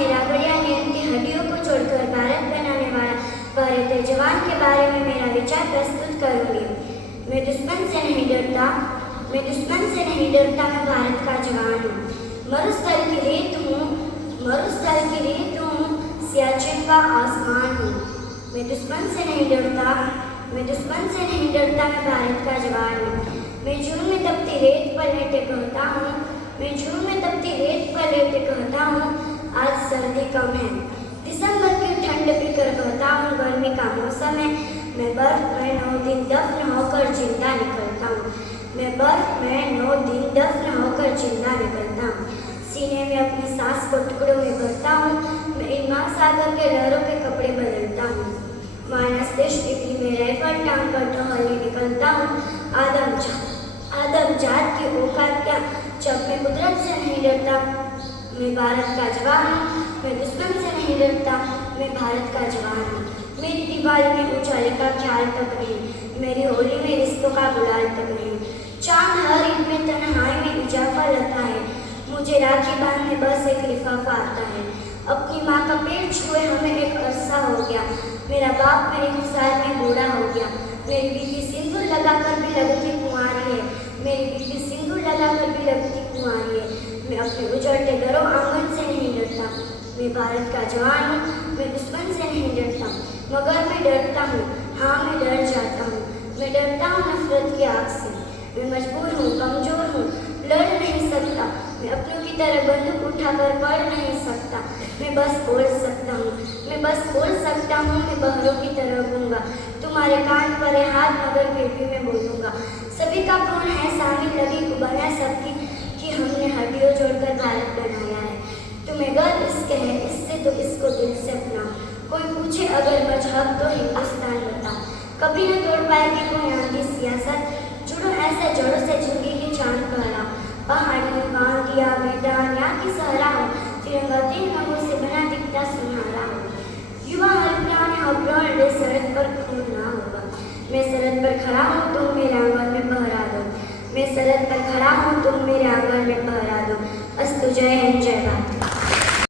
ने रागड़िया ने उनकी हड्डियों को छोड़कर भारत बनाने वाला भारतीय जवान के बारे में मेरा विचार प्रस्तुत करूंगी। मैं दुश्मन से नहीं डरता, मैं भारत का जवान हूँ। मरुस्थल की रेत हूँ, सियाचिन का आसमान हूँ। मैं दुश्मन से नहीं डरता, मैं भारत का जवान हूँ। मैं जून में तपती रेत पर लेटे कहता हूँ, आज सर्दी कम है। दिसंबर की ठंड पीकर कहता हूँ, गर्मी का मौसम है। मैं बर्फ में 9 दिन दफन होकर जिंदा निकलता हूँ। सीने में अपनी सांस को टुकड़ों में भरता हूँ। मैं इन महासागर के लहरों के कपड़े बदलता हूँ। मानस देश डिग्री में राइफल टांग कर टहलने निकलता हूँ। आदम जात की औकात क्या, जब मैं कुदरत से नहीं डरता। मैं भारत का जवान हूँ, मैं दुश्मन से नहीं डरता, मैं भारत का जवान हूँ। मेरी दिवाली में उजाले का ख्याल तक नहीं, मेरी होली में रिश्तों का गुलाल तक नहीं। चांद हर ईद में तन्हाई में इजाफा लगता है, मुझे राखी बांधने बस एक लिफाफा आता है। अपनी माँ का पेट छुए हमें एक अरसा हो गया, मेरा बाप मेरे इंतजार में बूढ़ा हो गया। मेरी बीवी सिंदूर लगाकर भी लगती कुंवारी है, मैं अपने उजड़ते घरों आंगन से नहीं डरता। मैं भारत का जवान हूँ, मैं दुश्मन से नहीं डरता, मगर मैं डरता हूँ, हाँ मैं डर जाता हूँ। मैं डरता हूँ नफरत की आग से, मैं मजबूर हूँ, कमजोर हूँ, लड़ नहीं सकता। मैं अपनों की तरह बंदूक उठाकर पढ़ नहीं सकता। मैं बस बोल सकता हूँ, मैं बहरों की तरह गूंगा। तुम्हारे कान पर है हाथ, मगर फिर भी मैं बोलूँगा। सभी का कौन है शामिल, लगी को बना सबकी कि हमने हड्डियों जोड़कर भारत बनाया है। तुम्हें गर्व इसके है, इससे तो इसको दिल से अपनाओ। कोई पूछे अगर मजहब तो हिंदुस्तान बताओ। कभी न तोड़ पाएगी कोई आंधी सियासत, जुड़ो ऐसे जड़ों से जिंदगी की चांद फहराओ। पहाड़ी वादिया मैदान यहाँ की सहरा हो, तिरंगा 3 रंगों से बना दिखता सुनहरा हो। युवा हल्कियाँ ने अब्रों सरहद पर खून ना होगा। मैं सरहद पर खड़ा हूँ, तुम मेरे आंगन में पहरा दो। अस्तु, जय हिंद, जय भारत।